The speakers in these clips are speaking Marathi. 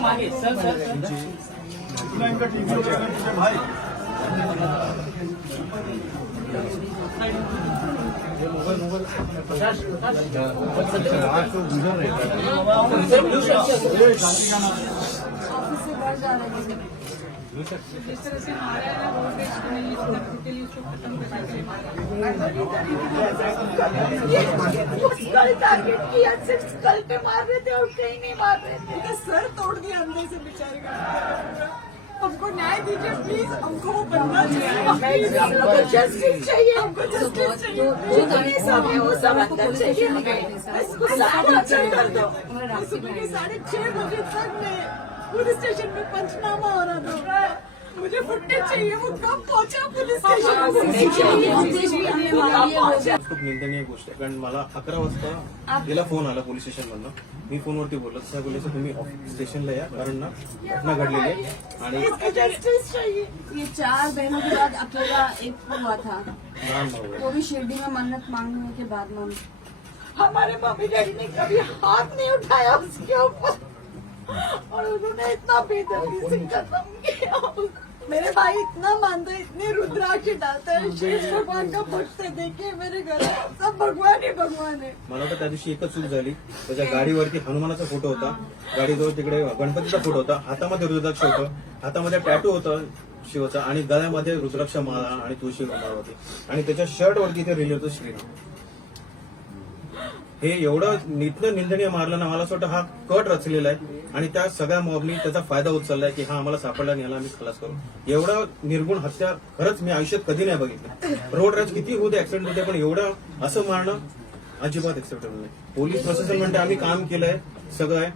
मागे सर सर जा मोबाईल हैं जिस तरह से मारा है ना रोड पे नहीं के लिए उसको खत्म करने के लिए मारा कल टारगेट किया पे मार रहे थे और कहीं नहीं मार रहे थे। सर तोड़ दिया अंदर से बेचारे का। हमको न्याय दीजिए प्लीज़ हमको वो बंदा चाहिए। हम लोग को जस्टिस चाहिए। हमको जस्टिस चाहिए। जितने सब है वो सब अंदर चाहिए। हमें इसको सारा कर दो। सुबह के साढ़े छह बजे तक मैं पुलिस स्टेशन में पंचनामा हो रहा था। मुझे फुटेज चाहिए वो कब पहुँचा पुलिस स्टेशन? खूप निंदनीय गोष्ट आहे कारण मला अकरा वाजता गेला फ़ोन आला पोलीस स्टेशन मधनं। मी फोनवरती बोललो बोलले "सर, तुम्ही ऑफ़िस स्टेशनला या कारण ना घटना घडलेली आहे. आणि ये चार बहनों के बाद अकेला एक हुआ था। लहान भाऊ आहे वो भी शिरडी में मन्नत मांगने के बाद मम हमारे मम्मी डैडी ने कभी हाथ नहीं उठाया उसके ऊपर। और उन्होंने इतना बेदर्दी से खत्म किया। मेरे भाई इतना मानते हैं, इतने रुद्राक्ष डालते हैं शेष भगवान का भक्त देखे मेरे घर सब भगवान ही भगवान है। मला वाटतं त्या दिवशी एकच चूक झाली. त्याच्या गाडीवरती हनुमानाचा फोटो होता. गाडीजवळ तिकडे गणपतीचा फोटो होता. हातामध्ये रुद्राक्ष होतं. हातामध्ये टॅटू होतं शिवचा आणि गळ्यामध्ये रुद्राक्ष माळा आणि तुळशी माळा होती. आणि त्याच्या शर्ट वरती ते रिली होतं श्रीराम. हे एवढं नितन निंदनीय मारलं ना मला असं वाटतं हा कट रचलेला आहे. आणि त्या सगळ्या मॉबनी त्याचा फायदा उचललाय की हा आम्हाला सापडला आणि याला आम्ही खलास करू. एवढा निर्गुण हत्या खरंच मी आयुष्यात कधी नाही बघितलं. रोड रॅच किती होते ऍक्सिडेंट होते पण एवढं असं मारणं अजिबात एक्सेप्टेबल नाही. पोलीस प्रशासन म्हणते आम्ही काम केलंय सगळं आहे.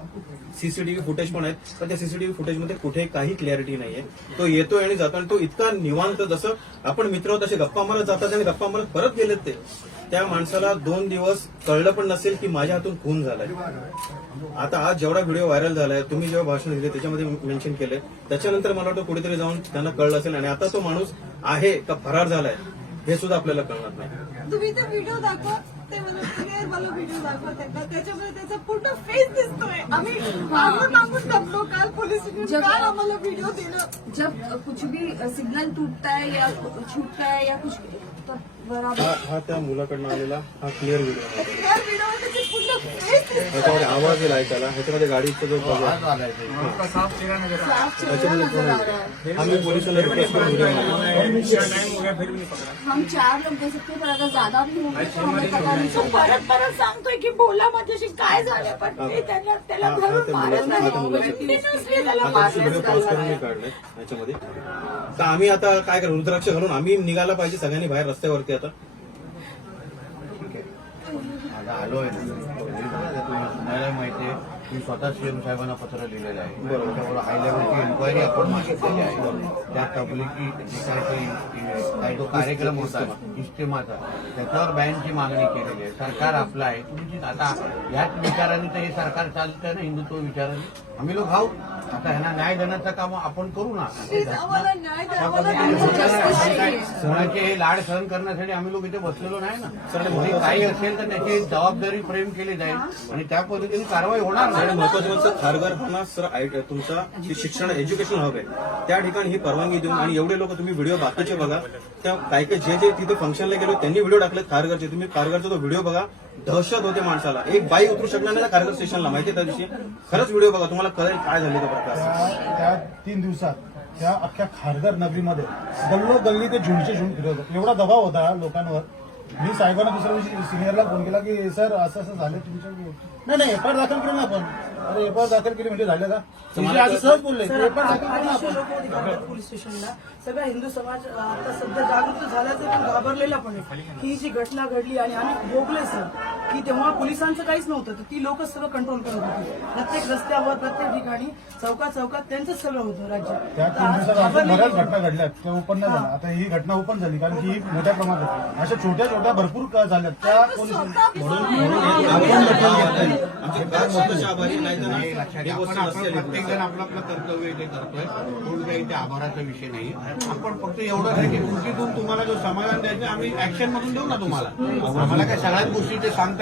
सीसीटीव्ही फुटेज पण आहेत. पण त्या सीसीटीव्ही फुटेजमध्ये कुठे काही क्लॅरिटी नाहीये. तो येतोय आणि जातो आणि तो इतका निवांत जसं आपण मित्र होत तसे गप्पा मारत जातात आणि गप्पा मारत परत गेलेत ते. त्या माणसाला दोन दिवस कळलं पण नसेल की माझ्या हातून खून झालाय. आता आज जेवढा व्हिडिओ व्हायरल झालाय तुम्ही जेव्हा भाषण दिले त्याच्यामध्ये मेन्शन केलंय. त्याच्यानंतर मला वाटतं कुठेतरी जाऊन त्यांना कळलं असेल आणि आता तो माणूस आहे का फरार झालाय हे सुद्धा आपल्याला कळणार नाही. तुम्ही व्हिडिओ दाखवा मला क्लिअर मला व्हिडिओ दाखवा त्यांना. त्याच्यामध्ये त्याचा पूर्ण फेस दिसतोय. आम्ही मागून मागून थकलो काल पोलीस स्टेशन काल आम्हाला व्हिडिओ दिलं जब कुछ भी सिग्नल टूटता है या छूटता है या कुछ तो बराबर. हा हा त्या मुलाकडनं आलेला हा क्लिअर व्हिडिओ आहे त्या व्हिडिओ त्याचे पूर्ण फेस दिसतोय. ह्याच्यामध्ये आवाज़ येईल ऐकायला ह्याच्यामध्ये गाडीचा जो प्रकार साफ़ चेहरा नज़र आ रहा है आम्ही पोलिसांना रिक्वेस्ट करून व्हिडिओ हम चार लोग दे सकते हैं पर अगर ज़्यादा भी होंगे तो हमें पता नहीं तो चलेगा परत परत सांगतोय की बोला माझ्याशी काय झालं पण मी त्यांना त्याला धरून मारत नाही. त्याला ह्याच्यामध्ये तर आम्ही आता काय करू? रुद्राक्ष घालून आम्ही निघायला पाहिजे सगळ्यांनी बाहेर रस्त्यावरती आता. माझा आलोय तुम्हाला माहिती आहे. मी स्वतः सीएम साहेबांना पत्र लिहिलेलं आहे. बरोबर. त्याच्यावर हाय लेवलची इन्क्वायरी आपण मागितलेली आहे. त्या तबलिकी जे काय ते कार्यक्रम होता इस्तेमाचा त्याच्यावर बॅनची मागणी केलेली आहे. सरकार आपलं आहे. तुमची आता याच विचाराने तर हे सरकार चालतंय ना हिंदुत्व विचाराने. आम्ही लोक खाऊ आता ह्यांना न्याय देण्याचं काम आपण करू ना. सणाचे हे लाड सहन करण्यासाठी आम्ही लोक इथे बसलेलो नाही ना. काही असेल तर त्याची जबाबदारी प्रेम केली जाईल आणि त्या पद्धतीने कारवाई होणार नाही. महत्वाचं म्हणजे खारघर हा सर आय- तुमचा शिक्षण एज्युकेशन हब आहे त्या ठिकाणी ही परवानगी देऊन आणि एवढे लोक तुम्ही व्हिडिओ बाकीचे बघा त्या काय काय जे जे तिथे फंक्शनला गेलो त्यांनी व्हिडिओ टाकले खारघरचे. तुम्ही खारघरचा तो व्हिडिओ बघा दहशत होते माणसाला. एक बाई उतरू शकणार नाही कार्यक्रम स्टेशनला. माहिती त्या दिवशी? खरंच व्हिडिओ बघा तुम्हाला कळेल काय झाले तो प्रकार त्या त्या तीन दिवसात त्या अख्ख्या खारघर नगरीमध्ये गल्लो गल्ली ते झुंडचे झुंड फिरत होते. एवढा दबाव होता लोकांवर. मी साहेबांना दुसऱ्या दिवशी सिनियरला फोन केला की सर असं असं झालं तुमच्या नाही नाही एफआयआर दाखल केली ना आपण. अरे एफआयआर दाखल केली म्हणजे झालं का? आज सहज बोलले एफआयआर दाखल केली ना आपण. पोलीस स्टेशनला सगळा हिंदू समाज आता सध्या जागृत झाल्याचं पण घाबरलेला पण की ही जी घटना घडली आणि आम्ही भोगले सर. की तेव्हा पोलिसांचं काहीच नव्हतं. तर ती लोकच सगळं कंट्रोल करत होती. प्रत्येक रस्त्यावर प्रत्येक ठिकाणी चौकात चौकात त्यांचंच सगळं होतं राज्य. त्या तीन दिवसात अशा बऱ्याच घटना घडल्यात त्या ओपन नाही झाल्या आता ही घटना ओपन झाली कारण की ही मोठ्या प्रमाणात आहे. अशा छोट्या छोट्या भरपूर का झाल्यात. त्या पोलीस आमचे फार मोठे आभारी नाही तर लक्षात घ्या. गोष्ट आपण आपण नसलेली. प्रत्येक जण आपलं आपलं कर्तव्य इथे करतोय. कोण काही इथे आभाराचा विषय नाही. आपण फक्त एवढंच आहे की कृतीतून तुम्हाला जो समाधान द्यायचं आम्ही ऍक्शन मधून देऊ ना तुम्हाला. आम्हाला काय सगळ्याच गोष्टी ते सांगता